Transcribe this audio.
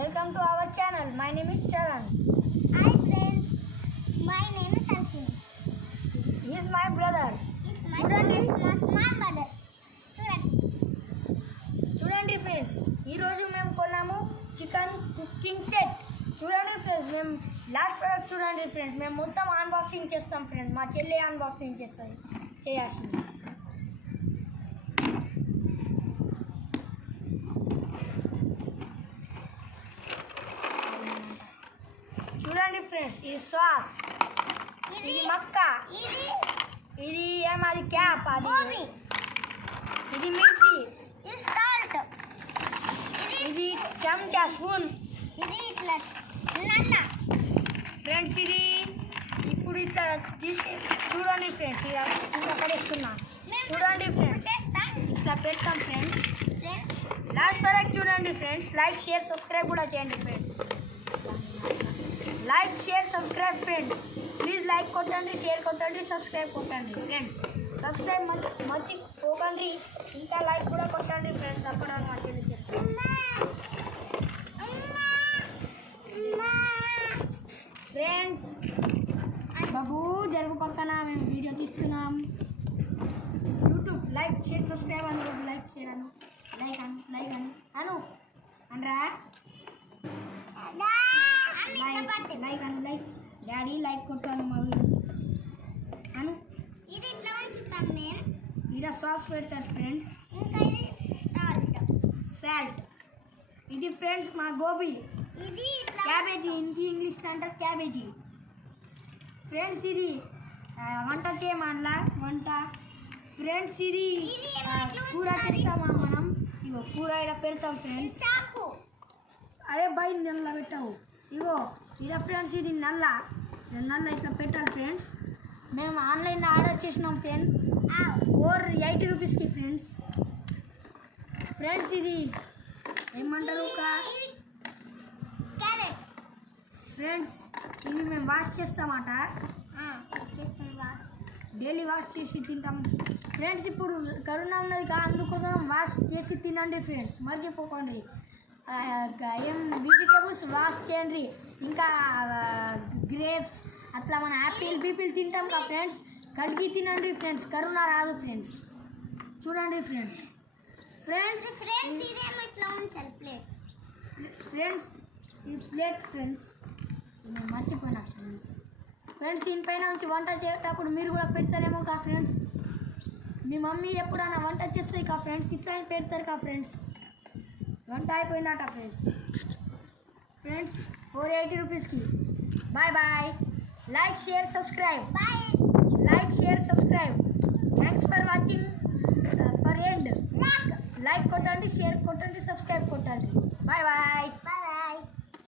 Welcome to our channel. My name is Charan. Hi friends, my name is Hansini. He is my brother. చూడండి friends, ఈరోజు మేము కొన్నాము chicken cooking set. చూడండి friends, మేము last product చూడండి friends, మేము మొత్తం అన్బాక్సింగ్ చేస్తాం ఫ్రెండ్స్. మా చెల్లి అన్బాక్సింగ్ చేస్తుంది చేయాల్సింది. చూడండి ఫ్రెండ్స్, ఇది సాస్, ఇది మక్క, ఇది ఏమది క్యాప్, అది ఇది మిర్చి, ఇది సాల్ట్, ఇది చెంచా స్పూన్, ఇది ఇట్లా నన్న ఫ్రెండ్స్. ఇది ఇప్పుడు ఇట్లా తీసి చూడండి ఫ్రెండ్స్, ఇలా పడేస్తున్నా. చూడండి ఫ్రెండ్స్, ఇట్లా పెడతాం ఫ్రెండ్స్. లాస్ట్ వరకు చూడండి ఫ్రెండ్స్. లైక్ షేర్ సబ్స్క్రైబ్ కూడా చేయండి friends. Like share subscribe friends. Please like కొట్టండి, షేర్ కొట్టండి, సబ్స్క్రైబ్ కొట్టండి ఫ్రెండ్స్. సబ్స్క్రైబ్ మర్చిపోకండి, ఇంకా లైక్ కూడా కొట్టండి ఫ్రెండ్స్. అప్పుడు మా చెల్లి చేస్తాం ఫ్రెండ్స్. బాబు జరుగు పక్కన మేము వీడియో తీస్తున్నాం. యూట్యూబ్ లైక్ షేర్ సబ్స్క్రైబ్ అని లైక్ షేర్ అను, లైక్ అను అనరా, లైక్ అను, లైక్ డాడీ లైక్ కొట్టాను మమ్మీ అను. ఇది ఇట్లా ఉంచుతాం మేము. ఇక్కడ సాస్ పెడతారు ఫ్రెండ్స్, ఇంకా ఇది సాల్ట్. ఇది ఫ్రెండ్స్ మా గోబీ, ఇది ఇట్లా క్యాబేజీ, ఇంగ్లీష్ అంటారు క్యాబేజీ ఫ్రెండ్స్. ఇది వంట చేయమనలా వంట ఫ్రెండ్స్. ఇది కూర చేస్తామా మనం, ఇగో కూర ఇలా పెడతాం ఫ్రెండ్స్. చాకు, అరే బై నల్ల పెట్టావు, ఇగో ఇలా ఫ్రెండ్స్. ఇది నల్ల ఇట్లా పెట్టాలి ఫ్రెండ్స్. మేము ఆన్లైన్లో ఆర్డర్ చేసినాం ఫ్రెండ్స్, 480 రూపీస్కి ఫ్రెండ్స్. ఫ్రెండ్స్ ఇది ఏమంటారు క్యారెట్ ఫ్రెండ్స్. ఇది మేము వాష్ చేస్తామట, డైలీ వాష్ చేసి తింటాం ఫ్రెండ్స్. ఇప్పుడు కరోనా ఉన్నది కా, అందుకోసం వాష్ చేసి తినండి ఫ్రెండ్స్, మర్చిపోకండి. ఏం వెజిటేబుల్స్ వాష్ చేయండి. ఇంకా గ్రేప్స్ అట్లా మన యాపిల్ తింటాం కదా ఫ్రెండ్స్, కడిగి తినండి ఫ్రెండ్స్, కరోనా రాదు ఫ్రెండ్స్. చూడండి ఫ్రెండ్స్. ఫ్రెండ్స్ ఇదేమో ఇట్లా ఉంచాలి ప్లేట్. ఫ్రెండ్స్ ఈ ప్లేట్ ఫ్రెండ్స్ నేను మర్చిపోయినా ఫ్రెండ్స్. దీనిపైన నుంచి వంట చేసేటప్పుడు మీరు కూడా పెడతారేమో కా ఫ్రెండ్స్. మీ మమ్మీ ఎప్పుడైనా వంట చేస్తాయి కా ఫ్రెండ్స్, ఇట్లా పెడతారు కా ఫ్రెండ్స్. వంట అయిపోయిందట ఫ్రెండ్స్. 480 రూపీస్కి. Bye bye. Like share subscribe. Like share subscribe. Thanks for watching for end. Like కొట్టండి, షేర్ కొట్టండి, సబ్స్క్రైబ్ కొట్టండి. Bye bye.